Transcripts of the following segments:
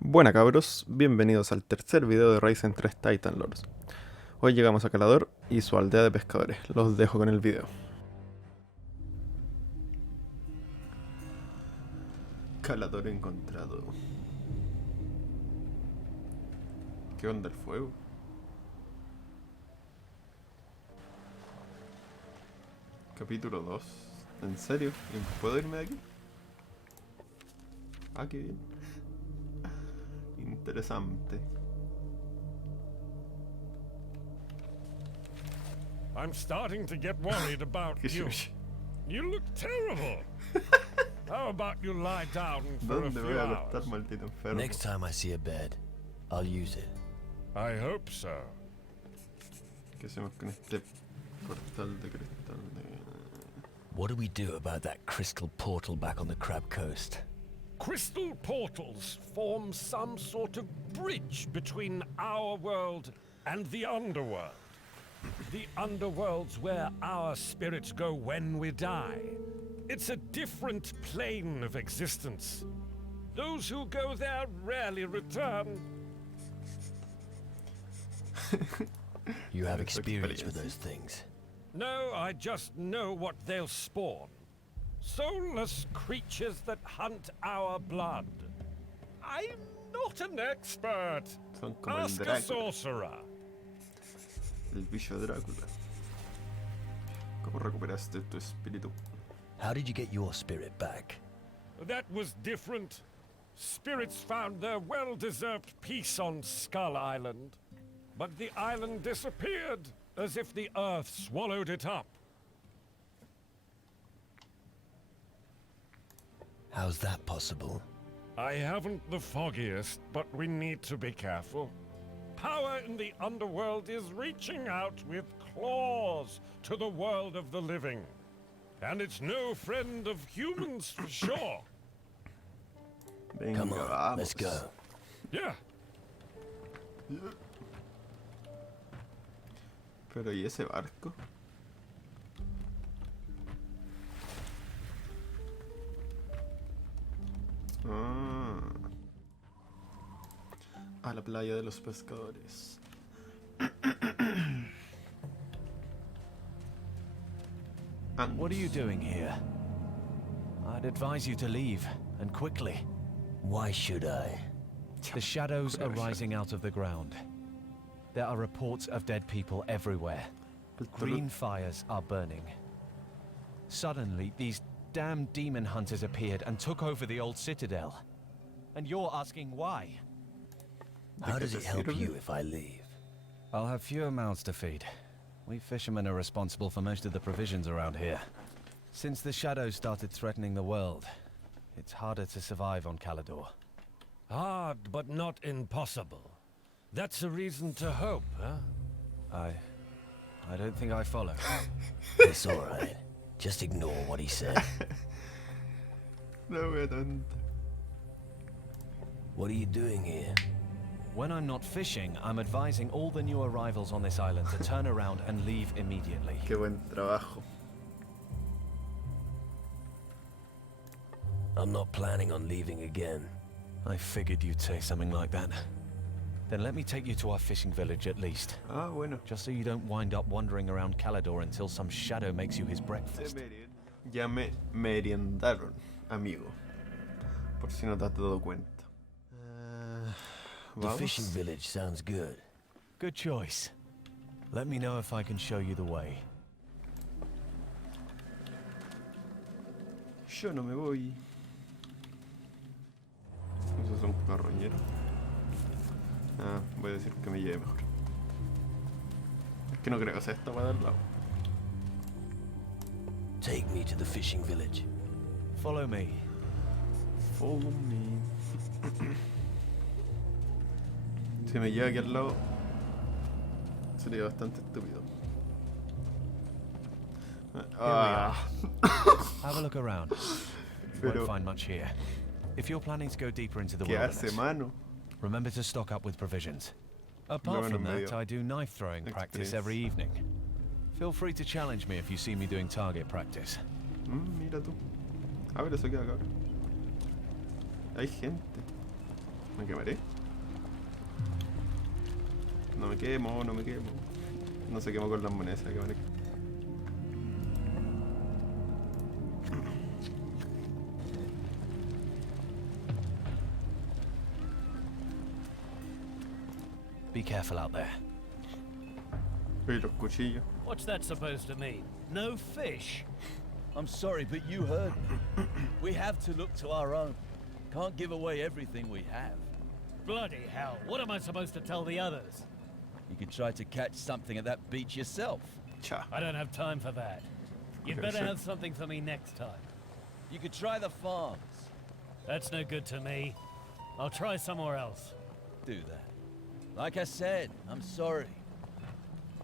Buena cabros, bienvenidos al tercer video de Ryzen 3 Titan Lords. Hoy llegamos a Calador y su aldea de pescadores. Los dejo con el video. Calador encontrado. ¿Qué onda el fuego? Capítulo 2. ¿En serio? ¿Puedo irme de aquí? Ah, qué bien. Interesante. I'm starting to get worried about you. You look terrible. How about you lie down for a ¿Dónde few voy a acostar, hours? maldito enfermo? Next time I see a bed, I'll use it. I hope so. ¿Qué hacemos con este portal de cristal de... What do we do about that crystal portal back on the Crab Coast? Crystal portals form some sort of bridge between our world and the underworld. The underworld's where our spirits go when we die. It's a different plane of existence. Those who go there rarely return. You have experience with those things. No, I just know what they'll spawn. Soulless creatures that hunt our blood. I'm not an expert. Son como el Ask a Drácula, sorcerer. el bicho Drácula. ¿Cómo recuperaste tu espíritu? How did you get your spirit back? That was different. Spirits found their well-deserved peace on Skull Island. But the island disappeared, as if the earth swallowed it up. How's that possible? I haven't the foggiest, but we need to be careful. Power in the underworld is reaching out with claws to the world of the living. And it's no friend of humans for sure. Venga, Come on, vamos. let's go. Yeah, Pero ¿y ese barco? A la playa de los pescadores. What are you doing here? I'd advise you to leave, and quickly. Why should I? The shadows are rising out of the ground. There are reports of dead people everywhere. Green fires are burning. Suddenly, these damn demon hunters appeared and took over the old citadel. And you're asking why? How does it help you if I leave? I'll have fewer mouths to feed. We fishermen are responsible for most of the provisions around here. Since the shadows started threatening the world, it's harder to survive on Calador. hard but not impossible. That's a reason to hope, huh? I don't think I follow. It's alright. Just ignore what he said. No me tonto. What are you doing here? When I'm not fishing, I'm advising all the new arrivals on this island to turn around and leave immediately. Qué buen trabajo. I'm not planning on leaving again. I figured you'd say something like that. Then let me take you to our fishing village at least. Ah, bueno. Just so you don't wind up wandering around Calador until some shadow makes you his breakfast. Ya me meriendaron, amigo. Por si no te has dado cuenta. The fishing village sounds good. Good choice. Let me know if I can show you the way. Yo no me voy. Esos son carroñeros. Ah, voy a decir que me lleve mejor. Es que no creo que sea esta para dar lado. Take me to the fishing village. Follow me. Follow me. Si me lleva aquí al lado, sería bastante estúpido. Ah. Have a look around. You Pero- won't find much here. If you're planning to go deeper into the ¿Qué hace, wilderness, mano? remember to stock up with provisions. Apart Luego from nos that, medio I do knife throwing practice experiencia. every evening. Feel free to challenge me if you see me doing target practice. Mira tú. A ver, eso queda acá. Hay gente. Me quemaré. No me quemo, no me quemo. No se quemó con las monedas, se quemaré. Be careful out there. Y los cuchillos. What's that supposed to mean? No fish? I'm sorry, but you heard me. We have to look to our own. Can't give away everything we have. Bloody hell, what am I supposed to tell the others? You could try to catch something at that beach yourself. Cha. I don't have time for that. You'd Okay, better sure. have something for me next time. You could try the farms. That's no good to me. I'll try somewhere else. Do that. Like I said, I'm sorry.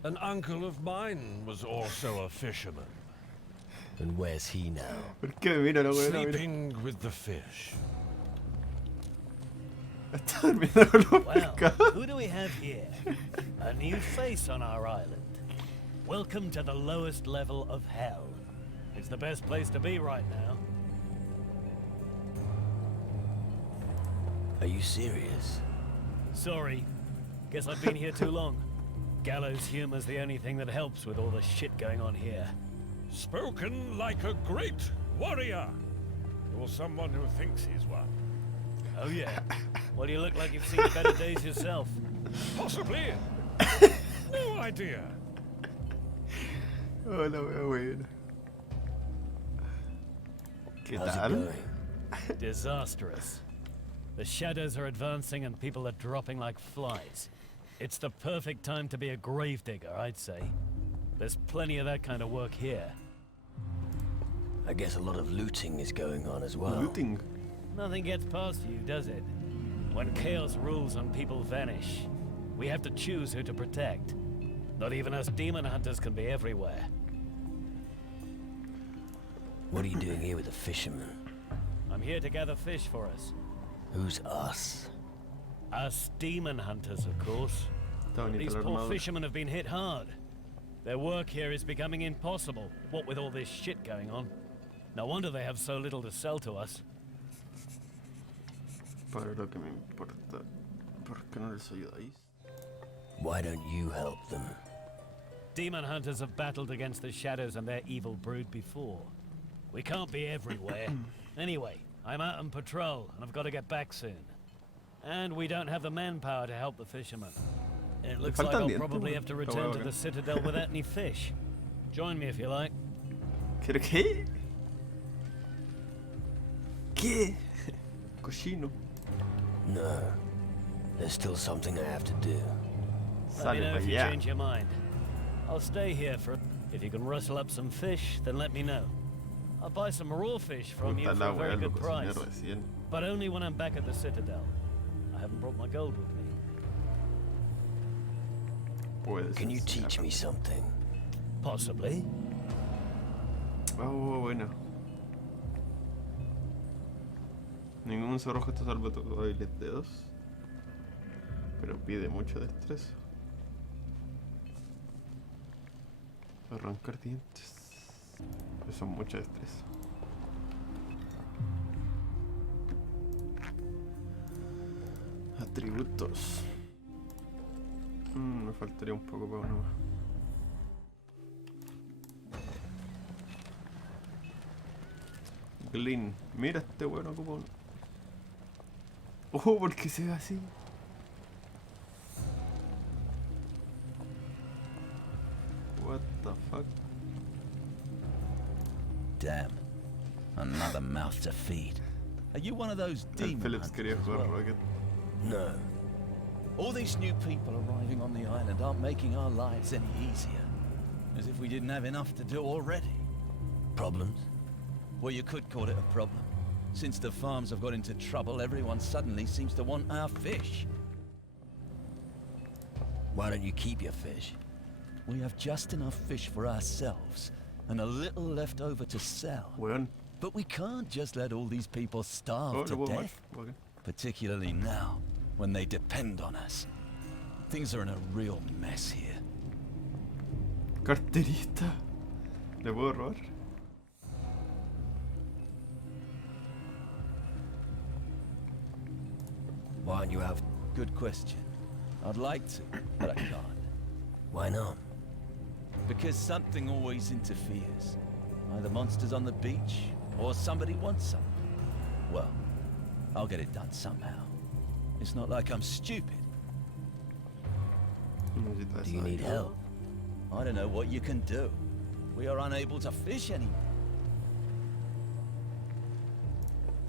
An uncle of mine was also a fisherman, And where's he now? ¿Por qué me mira la weá? Mira. sleeping with the fish. Está durmiendo con los Well, pescados. who do we have here? A new face on our island. Welcome to the lowest level of hell. It's the best place to be right now. Are you serious? Sorry. Guess I've been here too long. Gallows humor's the only thing that helps with all the shit going on here. Spoken like a great warrior. Or someone who thinks he's one. Oh yeah? Well, you look like you've seen better days yourself. Possibly. No idea. Oh, la wea buena. ¿Qué How's it tal? going? Disastrous. The shadows are advancing and people are dropping like flies. It's the perfect time to be a gravedigger, I'd say. There's plenty of that kind of work here. I guess a lot of looting is going on as well. Looting. Nothing gets past you, does it? When chaos rules and people vanish, we have to choose who to protect. Not even us demon hunters can be everywhere. What are you doing here with the fishermen? I'm here to gather fish for us. Who's us? Us demon hunters, of course. Está bonita These la poor armadura. fishermen have been hit hard. Their work here is becoming impossible, what with all this shit going on. No wonder they have so little to sell to us. Para lo que me importa. ¿Por qué no les ayudáis? Why don't you help them? Demon hunters have battled against the shadows and their evil brood before. We can't be everywhere. Anyway, I'm out on patrol, and I've got to get back soon. And we don't have the manpower to help the fishermen. It looks like faltan I'll dientes, probably bueno. have to Está return to bueno, the Citadel without any fish. Join me if you like. ¿Pero qué? ¿Qué? Cochino. No. There's still something I have to do. Let Sale me know pa' if you allá. change your mind. I'll stay here for... If you can rustle up some fish, then let me know. I'll buy some raw fish from you Puta for la a very wea, lo good price. cociné recién. But only when I'm back at the Citadel. I haven't brought my gold with me. Puede Can you ser, teach me something? Possibly. Oh, bueno. Ningún zorrojo está salvo todo hábiles dedos. Pero pide mucha destreza. Arrancar dientes. Eso es mucha destreza. Atributos. Me faltaría un poco para uno más. Glyn. Mira este bueno como... Oh, ¿por qué se ve así? What the fuck? Damn. Another mouth to feed. Are you one of those El demon Phillips hunters quería as jugar well? Rocket. No. All these new people arriving on the island aren't making our lives any easier. As if we didn't have enough to do already. Problems? Well, you could call it a problem. Since the farms have got into trouble, everyone suddenly seems to want our fish. Why don't you keep your fish? We have just enough fish for ourselves, and a little left over to sell. Weón. But we can't just let all these people Oh, starve to lo puedo más. death. Ok. Particularly now, when they depend on us. Things are in a real mess here. Carterista. ¿Le puedo robar? Why aren't you out? Good question. I'd like to, but I can't. Why not? Because something always interferes. Either monsters on the beach, or somebody wants something. Well, I'll get it done somehow. It's not like I'm stupid. Do you need help? I don't know what you can do. We are unable to fish anymore.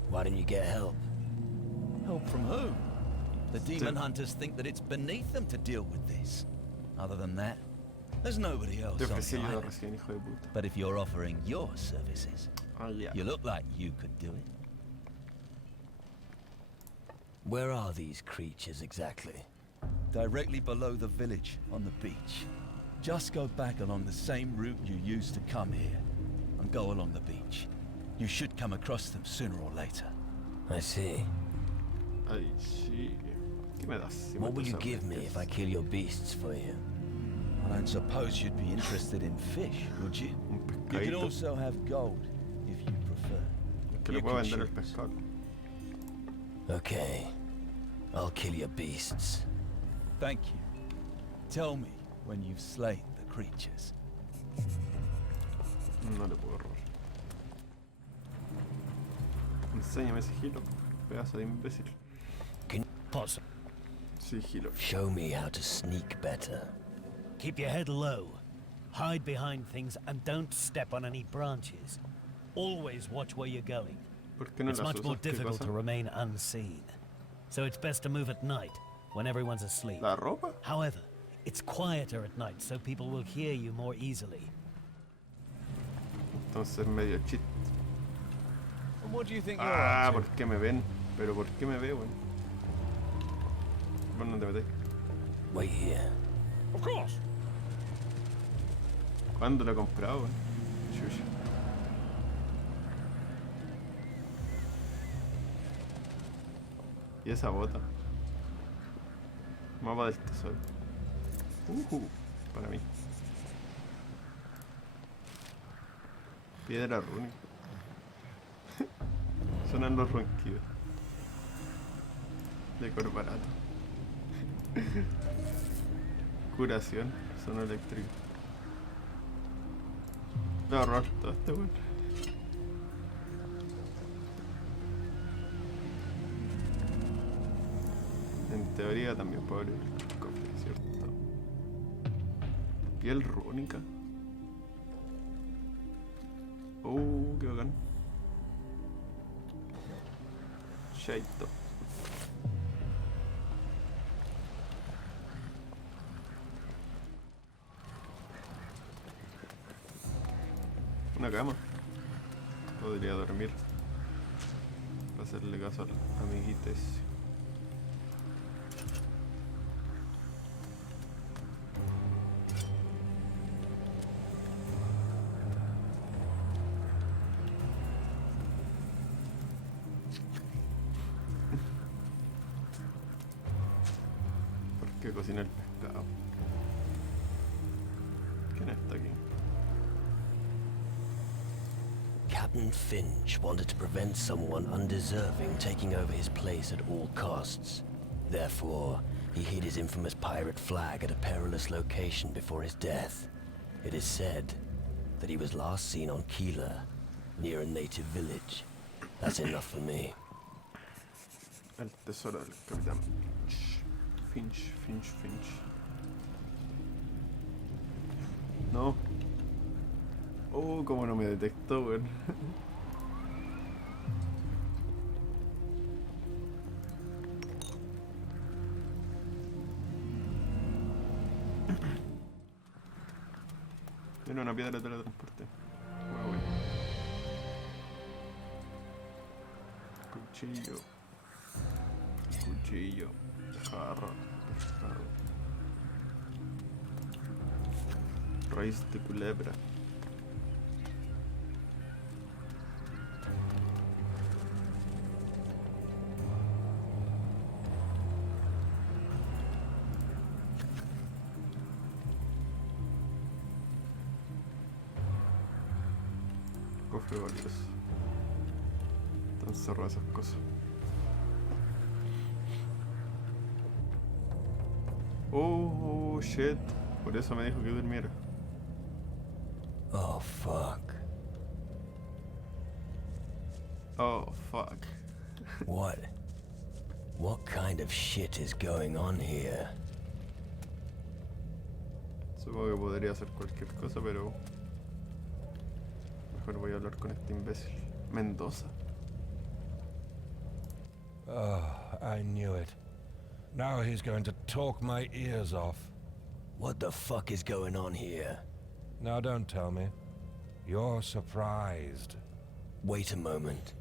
Why don't you get help? Help from who? The demon hunters think that it's beneath them to deal with this. Other than that, there's nobody else Te on ofrecí the ayuda island. recién, hijo de puta. But if you're offering your services, Ah, ya. you look like you could do it. Where are these creatures exactly? Directly below the village, on the beach. Just go back along the same route you used to come here, and go along the beach. You should come across them sooner or later. I see. Ay, sí. ¿Qué me das? Si What will matas you a give me if I kill your beasts for you? I don't suppose you'd be interested in fish, would you? Un You can pescadito. also have gold, if you prefer. Que le You puedo can vender el choose. pescado. Okay. I'll kill your beasts. Thank you. Tell me when you've slain the creatures. No le puedo robar. Enséñame sigilo, pedazo de imbécil. Possum, Sigilo. Show me how to sneak better. keep your head low. Hide behind things and don't step on any branches. Always watch where you're going. ¿Por qué no It's las much more usas? ¿Qué difficult pasa? to remain unseen. So it's best to move at night, when everyone's asleep. ¿La ropa? However, it's quieter at night, so people will hear you more easily. Entonces medio cheat. And what do you think you're Ah, up to? ¿por qué me ven? ¿Pero por qué me ve, weón? Vos no te metés. Wait here. Of course. ¿Cuándo lo he comprado, weón? Chucha. ¿Y esa bota? Mapa del tesoro. Para mí. Piedra rúnica. Sonan los ronquidos. De corbarato. Curación. Son eléctrico. Me horror todo este weón. En teoría también puedo abrir el cofre, ¿cierto? Piel rúnica. Qué bacán. Shaito. Una cama. Podría dormir. Para hacerle caso al amiguito ese. ¿Por qué cocina el pescado? ¿Quién está aquí? Captain Finch wanted to prevent someone undeserving taking over his place at all costs. Therefore, he hid his infamous pirate flag at a perilous location before his death. It is said that he was last seen on Keeler, near a native village. That's enough for me. El tesoro del capitán Finch. Finch. No. Cómo no me detectó, weón. Tiene una piedra de teletransporte. Bueno. Cuchillo. Jarra. Pescado. Raíz de culebra. Cofre valioso. Están cerradas esas cosas. Oh, shit. Por eso me dijo que durmiera. Oh, fuck. Oh, fuck. What? What kind of shit is going on here? Supongo que podría hacer cualquier cosa, pero... Mejor voy a hablar con este imbécil. Mendoza. Oh, I knew it. Now he's going to talk my ears off. What the fuck is going on here? Now don't tell me. You're surprised. Wait a moment.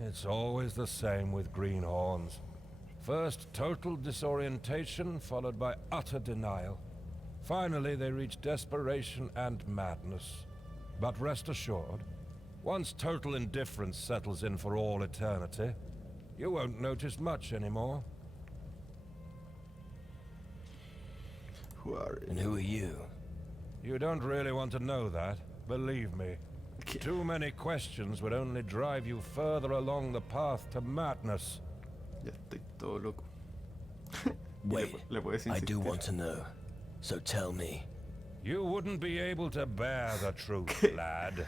It's always the same with greenhorns. First, total disorientation, followed by utter denial. Finally, they reach desperation and madness. But rest assured, once total indifference settles in for all eternity, you won't notice much anymore. Who are And who are you? You don't really want to know that, believe me. Too many questions would only drive you further along the path to madness. Ya estoy todo loco. Wait, Le puedes I do insistir. want to know. So tell me, You wouldn't be able to bear the truth, lad.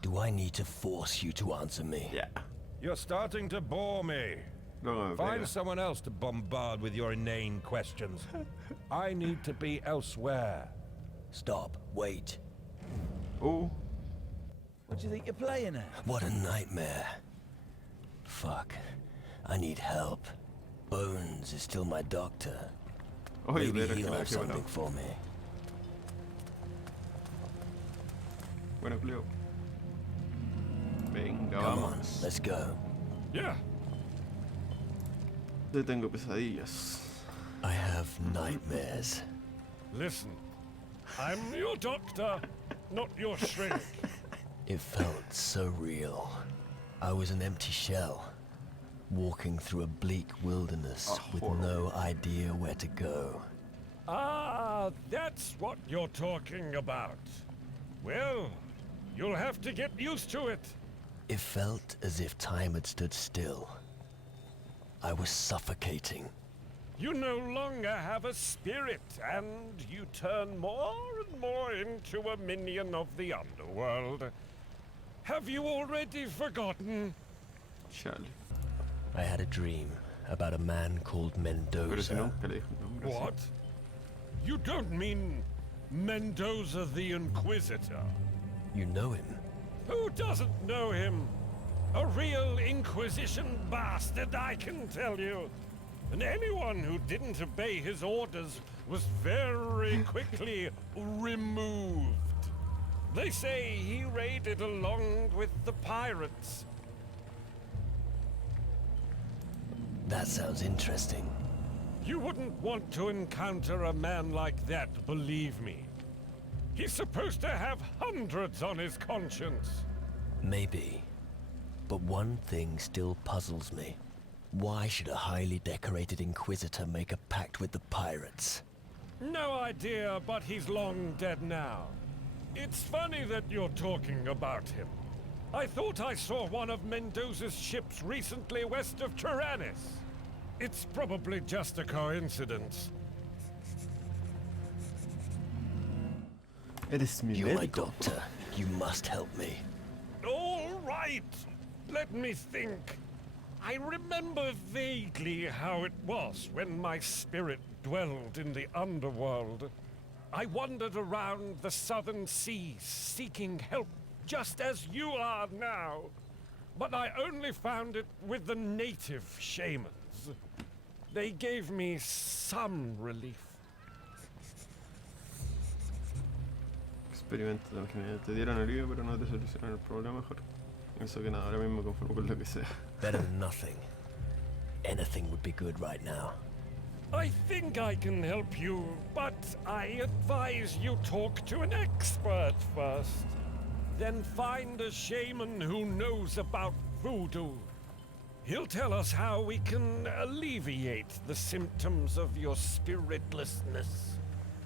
do I need to force you to answer me? Ya. You're starting to bore me. Luego me Find pega. someone else to bombard with your inane questions. I need to be elsewhere. Stop, wait. Oh, What do you think you're playing at? What a nightmare. Fuck. I need help. Bones is still my doctor. oye, Maybe de veras que he'll la have dejé parado. something for me. Bueno, Cleo. Venga, Come on, vamos. let's go. Yeah. Yo tengo pesadillas. I have nightmares. Listen, I'm your doctor, not your shrink. It felt so real. I was an empty shell, walking through a bleak wilderness with no idea where to go. Ah, that's what you're talking about. Well, you'll have to get used to it. It felt as if time had stood still. I was suffocating. You no longer have a spirit, and you turn more and more into a minion of the underworld. Have you already forgotten? Chale. I had a dream about a man called Pero si Mendoza. nunca le dije el nombre. así. What? You don't mean Mendoza the Inquisitor? You know him? Who doesn't know him? A real Inquisition bastard, I can tell you. And anyone who didn't obey his orders was very quickly removed. They say he raided along with the pirates. That sounds interesting. You wouldn't want to encounter a man like that, believe me. He's supposed to have hundreds on his conscience. Maybe. But one thing still puzzles me. Why should a highly decorated Inquisitor make a pact with the pirates? No idea, but he's long dead now. It's funny that you're talking about him. I thought I saw one of Mendoza's ships recently west of Tyrannus. It's probably just a coincidence. Eres mi You're my médico. doctor. You must help me. All right. Let me think. I remember vaguely how it was when my spirit dwelled in the underworld. I wandered around the southern seas seeking help, just as you are now. But I only found it with the native shamans. They gave me some relief. Experimento tan genial. Te dieron alivio, pero no te solucionaron el problema mejor. Pienso que nada, ahora mismo me conformo con lo que sea. Better than nothing. Anything would be good right now. I think I can help you, but I advise you talk to an expert first. Then find a shaman who knows about voodoo. He'll tell us how we can alleviate the symptoms of your spiritlessness.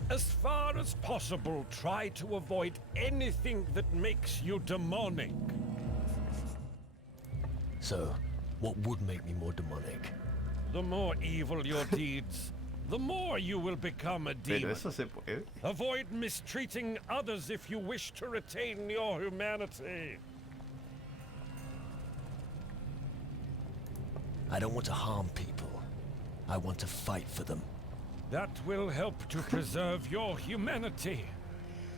As far as possible, try to avoid anything that makes you demonic. So, what would make me more demonic? The more evil your deeds, the more you will become a Pero demon. eso se puede. Avoid mistreating others if you wish to retain your humanity. I don't want to harm people. I want to fight for them. That will help to preserve your humanity.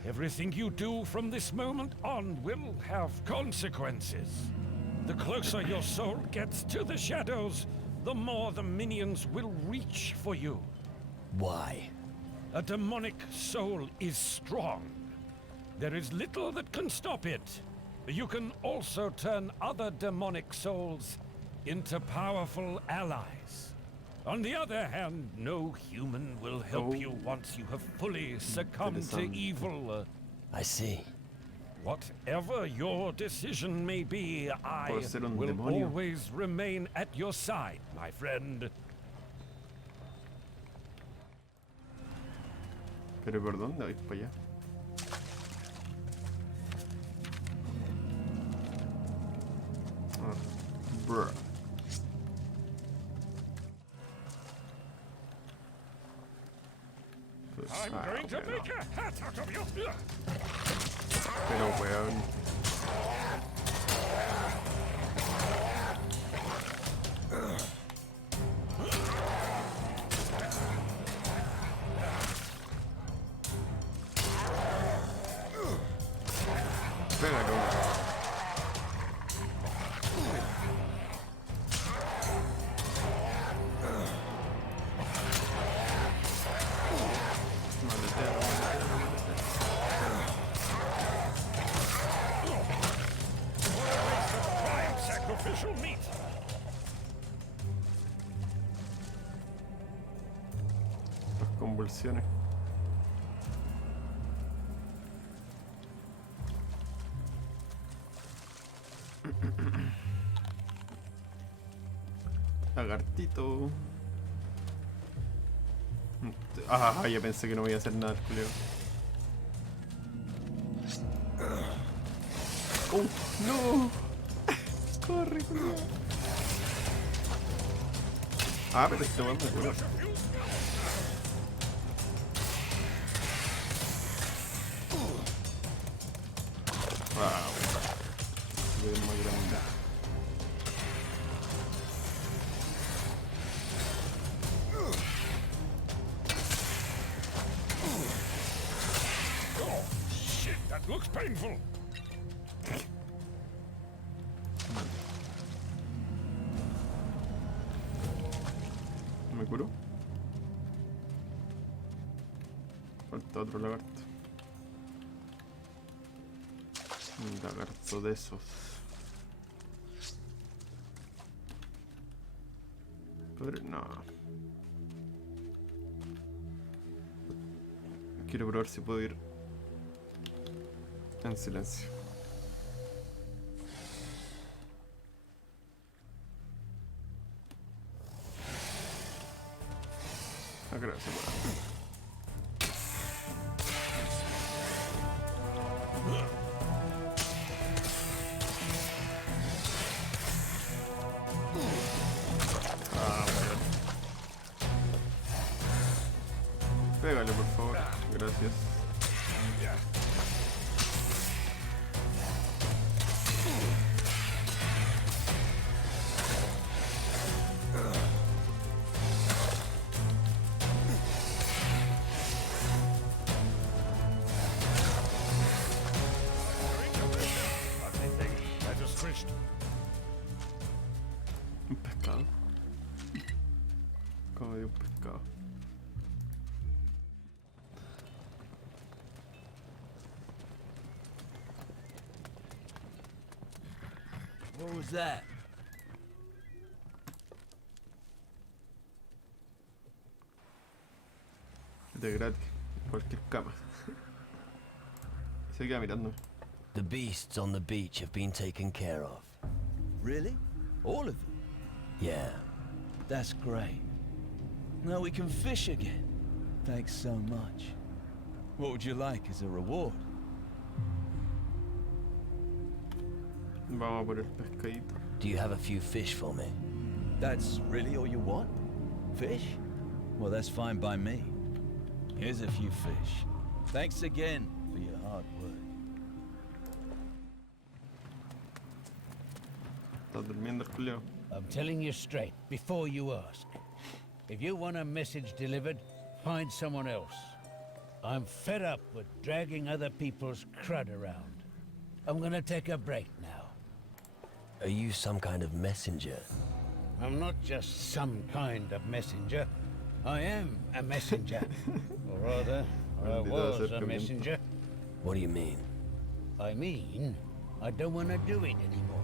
Everything you do from this moment on will have consequences. The closer your soul gets to the shadows, the more the minions will reach for you. Why? A demonic soul is strong. There is little that can stop it. You can also turn other demonic souls into powerful allies. On the other hand, no human will help you once you have fully succumbed to evil. I see. Whatever your decision may be, I Por ser un will demonio. always remain at your side, my friend. Pero ¿por dónde voy para allá? Ah, bruh. Pues, I'm going to bueno. make a hat out of you. Pero weón. Pégalo. Maletero, maletero, maletero. Prime sacrificial meat. Las convulsiones. Lagartito. Ah, ya pensé que no voy a hacer nada, culeo. ¡Oh, no! ¡Corre, culeo! Ah, pero este weón me cura. Ah, weón. Es más grande. Oh, shit, that looks painful. ¿Me curó? Falta otro lagarto. Un lagarto de esos. Pero no. Quiero probar si puedo ir en silencio. Ah, creo que se puede. Ah, bueno. Pégale, por favor. Gracias. I just squished. Un pescado. Como de un pescado. What was that? De gratis. Cualquier cama. Se queda mirándome. The beasts on the beach have been taken care of. Really? All of them? Yeah. That's great. Now we can fish again. Thanks so much. What would you like as a reward? Vamos a por el pescadito. Do you have a few fish for me? That's really all you want? Fish? Well, that's fine by me. Here's a few fish. Thanks again for your hard work. Está durmiendo el culiao. I'm telling you straight, before you ask. If you want a message delivered, find someone else. I'm fed up with dragging other people's crud around. I'm gonna take a break now. Are you some kind of messenger? I'm not just some kind of messenger. I am a messenger. Or rather, I was a messenger. What do you mean? I mean, I don't want to do it anymore.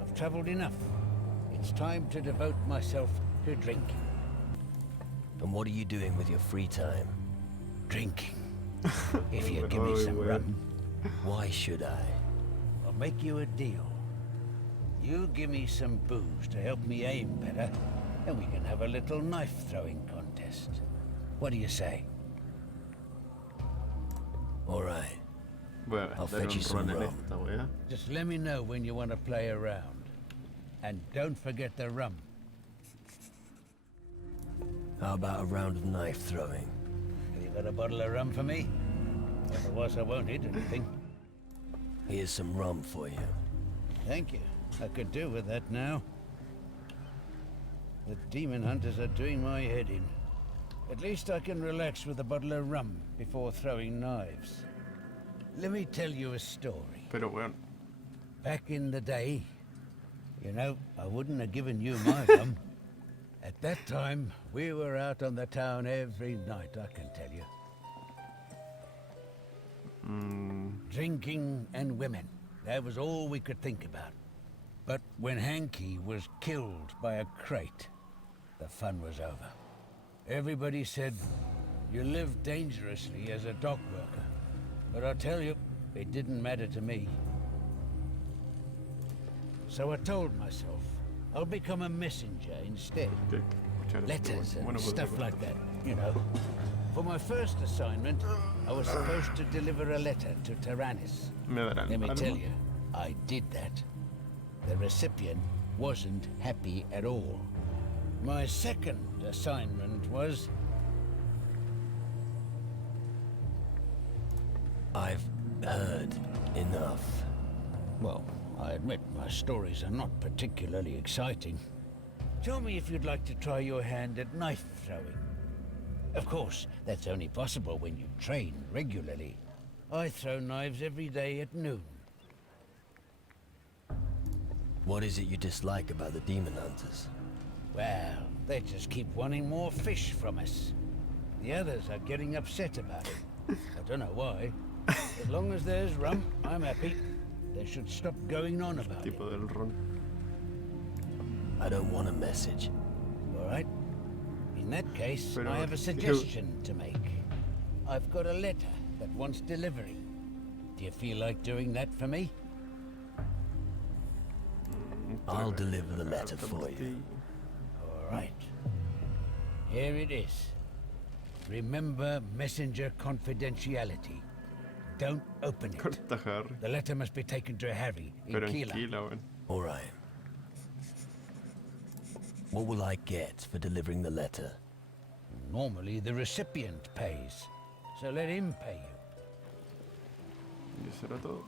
I've traveled enough. It's time to devote myself to drinking. And what are you doing with your free time? Drinking. If you give me some rum, Why should I? I'll make you a deal. You give me some booze to help me aim better, and we can have a little knife-throwing contest. What do you say? All right. Voy a I'll gastar fetch you un some ron en rum. esta wea. Just let me know when you want to play around. And don't forget the rum. How about a round of knife throwing? You got a bottle of rum for me? Otherwise I won't eat anything. Here's some rum for you. Thank you. I could do with that now. The demon hunters are doing my head in. At least I can relax with a bottle of rum before throwing knives. Let me tell you a story. Pero weón, Back in the day, you know, I wouldn't have given you my rum. At that time, we were out on the town every night, I can tell you. Drinking and women. That was all we could think about. But when Hanky was killed by a crate, the fun was over. Everybody said, you live dangerously as a dock worker. But I tell you, it didn't matter to me. So I told myself, I'll become a messenger instead. que escuchar esto, Letters weón. and Bueno, pues, stuff like that, you know. For my first assignment, I was supposed to deliver a letter to Tyrannus. me darán Let me algo. tell you, I did that. The recipient wasn't happy at all. My second assignment was... I've heard enough. Well, I admit my stories are not particularly exciting. Tell me if you'd like to try your hand at knife throwing. Of course, that's only possible when you train regularly. I throw knives every day at noon. What is it you dislike about the demon hunters? Well, they just keep wanting more fish from us. The others are getting upset about it. I don't know why. As long as there's rum, I'm happy. They should stop going on about it. Tipo del ron. I don't want a message. All right? In that case, Pero I have a yo- suggestion to make. I've got a letter that wants delivery. Do you feel like doing that for me? I'll deliver the letter for you. All right. Here it is. Remember messenger confidentiality. Don't open it. Corta Harry. The letter must be taken to Harry in Pero en Keeler. Kila, weón. All right. What will I get for delivering the letter? Normally, the recipient pays. So let him pay you. Y eso era todo.